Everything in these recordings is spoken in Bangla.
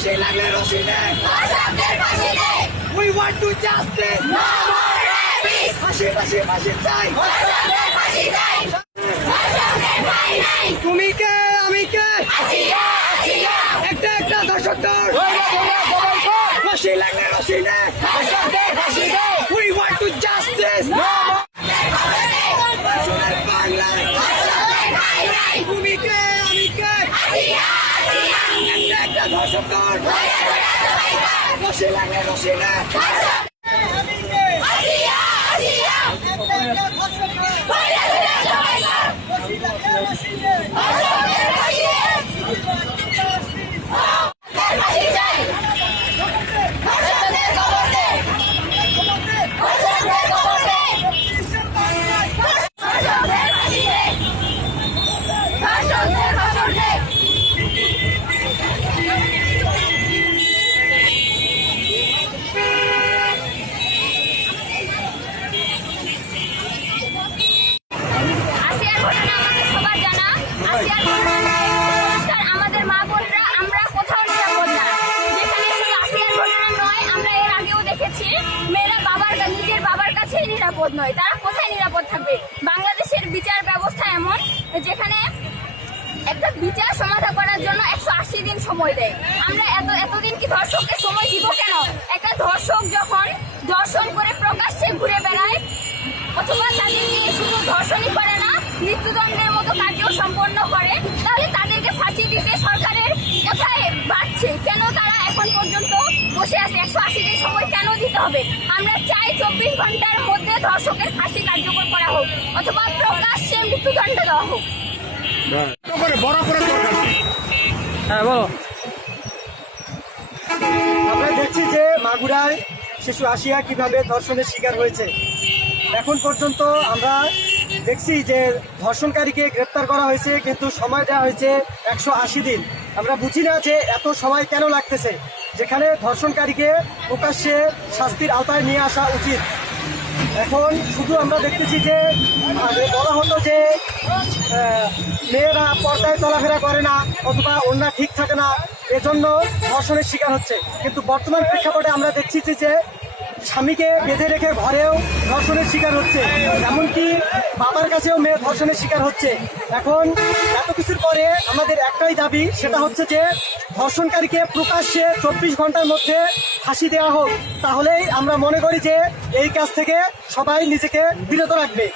রশি লাগলে রশি দে, ধর্ষকদের ফাঁসি দে, we want to justice, no more rapists, ফাঁসি ফাঁসি ফাঁসি চাই, ধর্ষকদের ফাঁসি চাই, ধর্ষকদের ঠাঁই নাই, তুমি কে আমি কে, আসিয়া আসিয়া, একটা একটা ধর্ষক ধর, রশি লাগলে রশি দে, ধর্ষকদের ফাঁসি দে, we want to justice, ধর্ষণের বাংলায়, ধর্ষকদের ঠাঁই নাই, তুমি কে আমি কে, আসিয়া আসিয়া, একটা একটা ধর্ষক ধর, রশি লাগলে রশি দে, আসিয়া আসিয়া, ঘুরে ঘুরে সবাই কর, ধর্ষকদের ফাঁসি দে, ধর্ষকদের ফাঁসি চাই, ধর্ষকদের খবর দে, ধর্ষকদের খবর দে, ধর্ষকদের ফাঁসি দে, ধর্ষকদের খবর দে। আসিয়ার ঘটনা আমাদের সবার জানা। আসিয়ার ঘটনায় পরিষ্কার আমাদের মা বোনরা আমরা কোথাও নিরাপদ না। যেখানে শুধু আসিয়ার ঘটনা নয়, আমরা এর আগেও দেখেছি মেয়েরা নিজের বাবার কাছেই নিরাপদ নয়। তারা কোথায় নিরাপদ থাকবে? বাংলাদেশের বিচার ব্যবস্থা এমন যেখানে একটা বিচার সমাধান করার জন্য 180 দিন সময় দেয়। আমরা এতদিন কি ধর্ষককে সময় দিব কেন? একটা ধর্ষক যখন ধর্ষণ করে প্রকাশ্যে ঘুরে বেড়ায় অথবা তাদেরকে শুধু ধর্ষণই করে না, মৃত্যুদণ্ডের মতো কার্য সম্পন্ন করে, তাহলে তাদেরকে ফাঁসি দিতে সরকারের কোথায় বাড়ছে? কেন তারা এখন পর্যন্ত বসে আছে? 180 দিন সময় কেন দিতে হবে? আমরা চাই 24 ঘন্টার মধ্যে ধর্ষকের ফাঁসি কার্যকর করা হোক অথবা প্রকাশ্যে মৃত্যুদণ্ড দেওয়া হোক। হ্যাঁ বলো। আমরা দেখছি যে মাগুরায় শিশু আসিয়া কিভাবে ধর্ষণের শিকার হয়েছে। এখন পর্যন্ত আমরা দেখছি যে ধর্ষণকারীকে গ্রেপ্তার করা হয়েছে, কিন্তু সময় দেওয়া হয়েছে 180 দিন। আমরা বুঝি না যে এত সময় কেন লাগতেছে, যেখানে ধর্ষণকারীকে প্রকাশ্যে শাস্তির আওতায় নিয়ে আসা উচিত। এখন শুধু আমরা দেখতেছি যে বলা হতো যে মেয়েরা পর্দায় চলাফেরা করে না অথবা ওড়না ঠিক থাকে না, এজন্য ধর্ষণের শিকার হচ্ছে। কিন্তু বর্তমান প্রেক্ষাপটে আমরা দেখছি যে স্বামীকে বেঁধে রেখে ঘরেও ধর্ষণের শিকার হচ্ছে, এমনকি বাবার কাছেও মেয়ে ধর্ষণের শিকার হচ্ছে। এখন এত কিছুর পরে আমাদের একটাই দাবি, সেটা হচ্ছে যে ধর্ষণকারীকে প্রকাশ্যে 24 ঘন্টার মধ্যে ফাঁসি দেওয়া হোক। তাহলেই আমরা মনে করি যে এই কাজ থেকে সবাই নিজেকে বিরত রাখবে।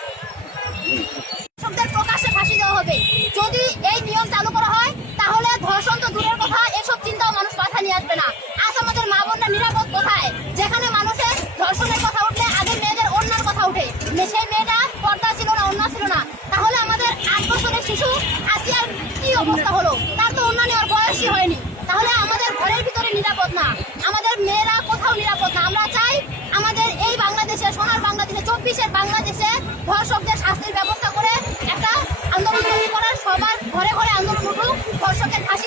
ধর্ষকদের প্রকাশ্যে ফাঁসি দেওয়া হবে। যদি এই নিয়ম চালু করা হয় তাহলে ধর্ষণ তো দূরের কথা, এসব চিন্তাও মানুষ মাথা নিয়ে আসবে না। আজ আমাদের মা বোনরা নিরাপদ কোথায়? যেখানে মানুষের ধর্ষণের কথা উঠলে আগে মেয়েদের ওড়নার কথা উঠে, সেই মেয়েটা পর্দা ছিল না, ওড়না ছিল না। তাহলে আমাদের 8 বছরের শিশু আসিয়ার কি অবস্থা হলো? তার তো ওড়না নেওয়ার বয়সই হয়নি। তাহলে আমাদের ঘরের ভিতরে নিরাপদ না, আমাদের মেয়েরা কোথাও নিরাপদ না। আমরা চাই আমাদের এই বাংলাদেশে, সোনার বাংলাদেশে, 24-এর বাংলাদেশে ধর্ষকদের শাস্তির ব্যবস্থা করে একটা আন্দোলন করার, সবার ঘরে ঘরে আন্দোলন উঠুক, ধর্ষকের ফাঁসি